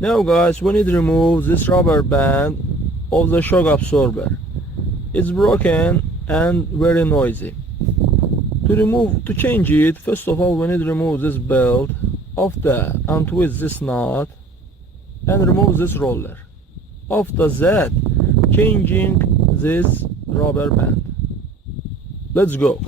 Now guys, we need to remove this rubber band of the shock absorber. It's broken and very noisy. To change it, first of all we need to remove this belt and untwist this knot and remove this roller. After that, changing this rubber band. Let's go.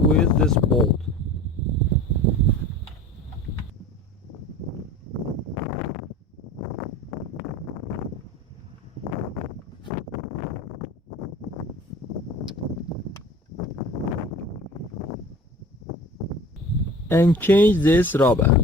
With this bolt. And change this rubber.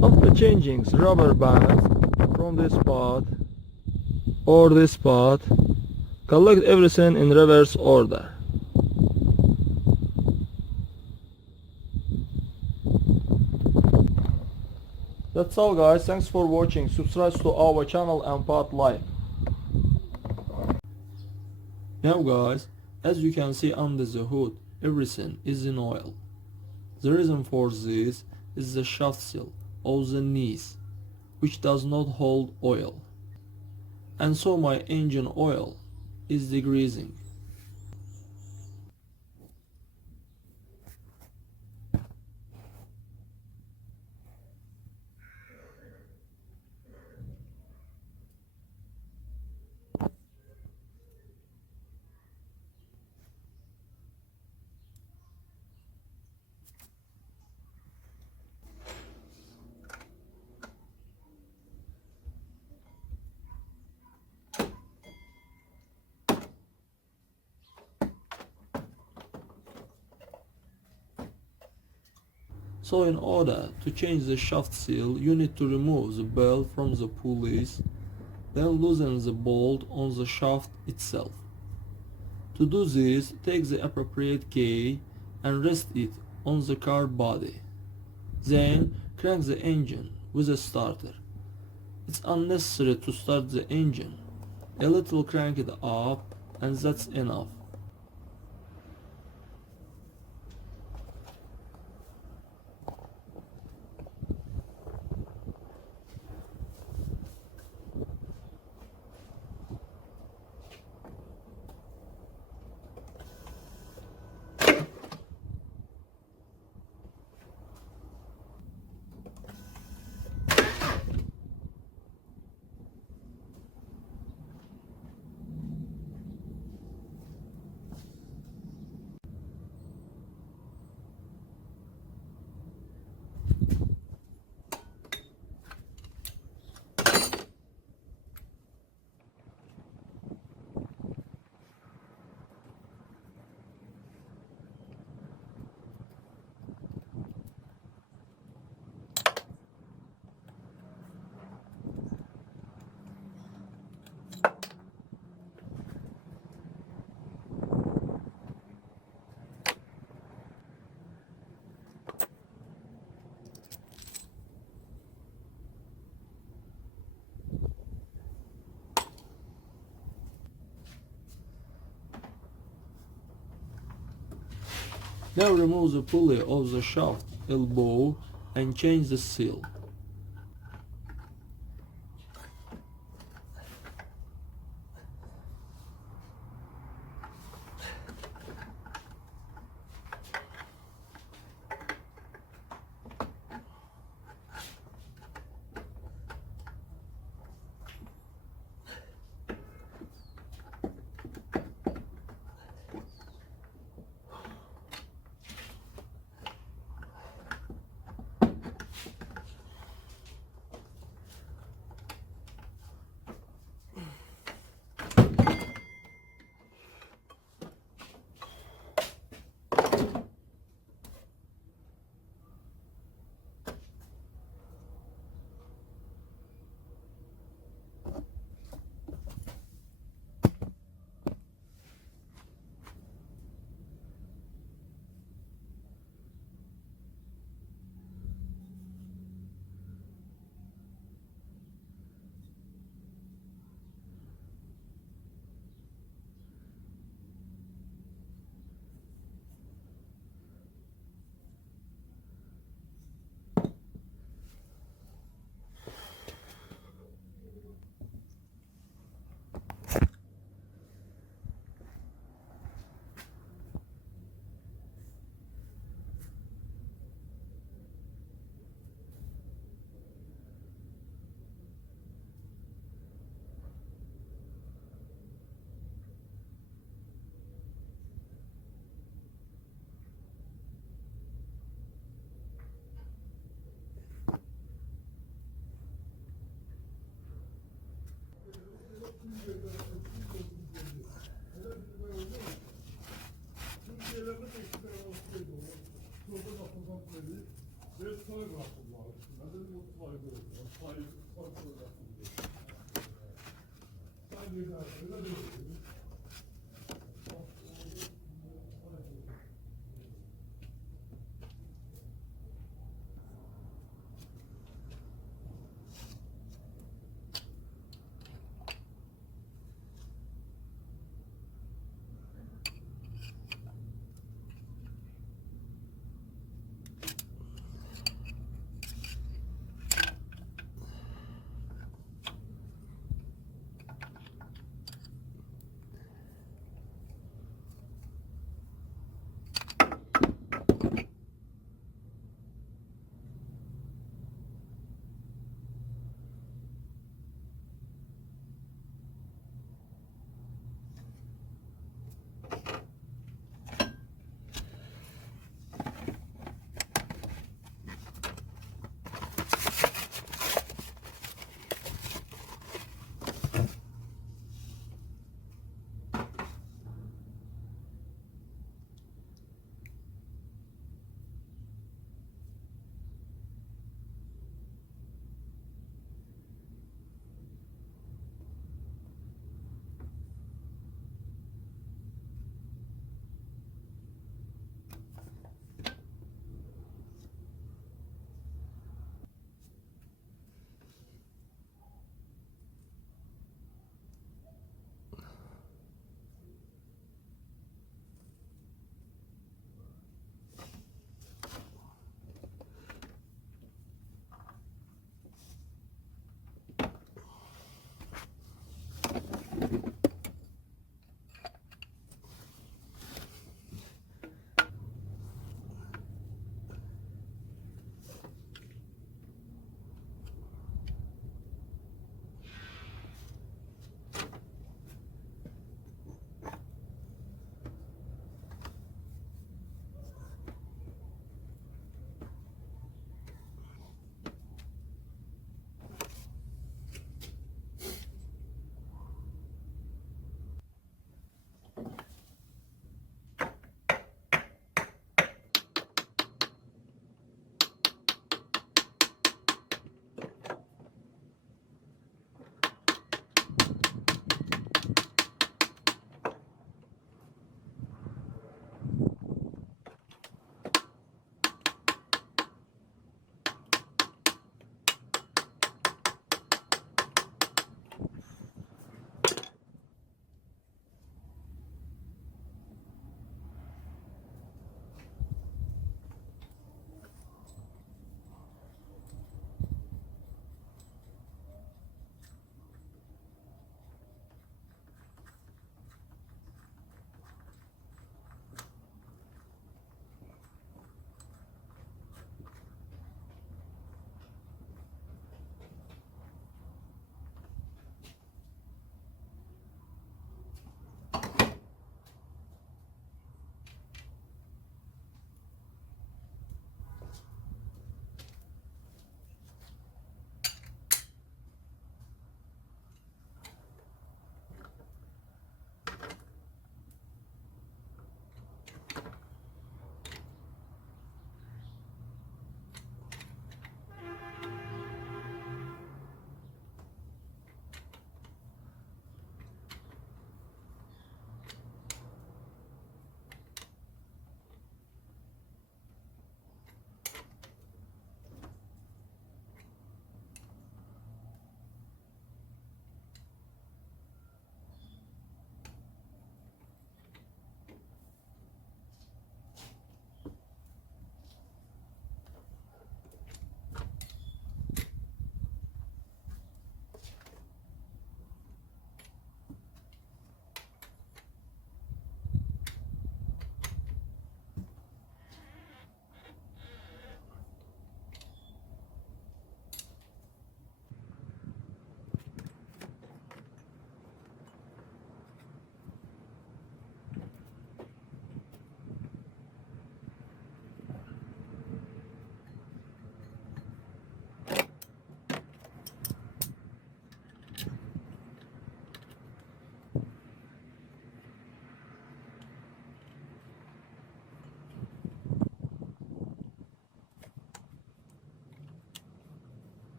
After changing the rubber band from this spot or this spot, collect everything in reverse order. That's all guys, thanks for watching. Subscribe to our channel and put like. Now guys, as you can see under the hood, everything is in oil. The reason for this is the shaft seal of the knees, which does not hold oil. And so my engine oil is degreasing. So in order to change the shaft seal, you need to remove the belt from the pulleys, then loosen the bolt on the shaft itself. To do this, take the appropriate key and rest it on the car body. Then crank the engine with a starter. It's unnecessary to start the engine. A little crank it up and that's enough. Now remove the pulley of the shaft elbow and change the seal.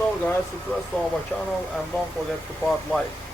That's all guys, subscribe to our channel and don't forget to part like.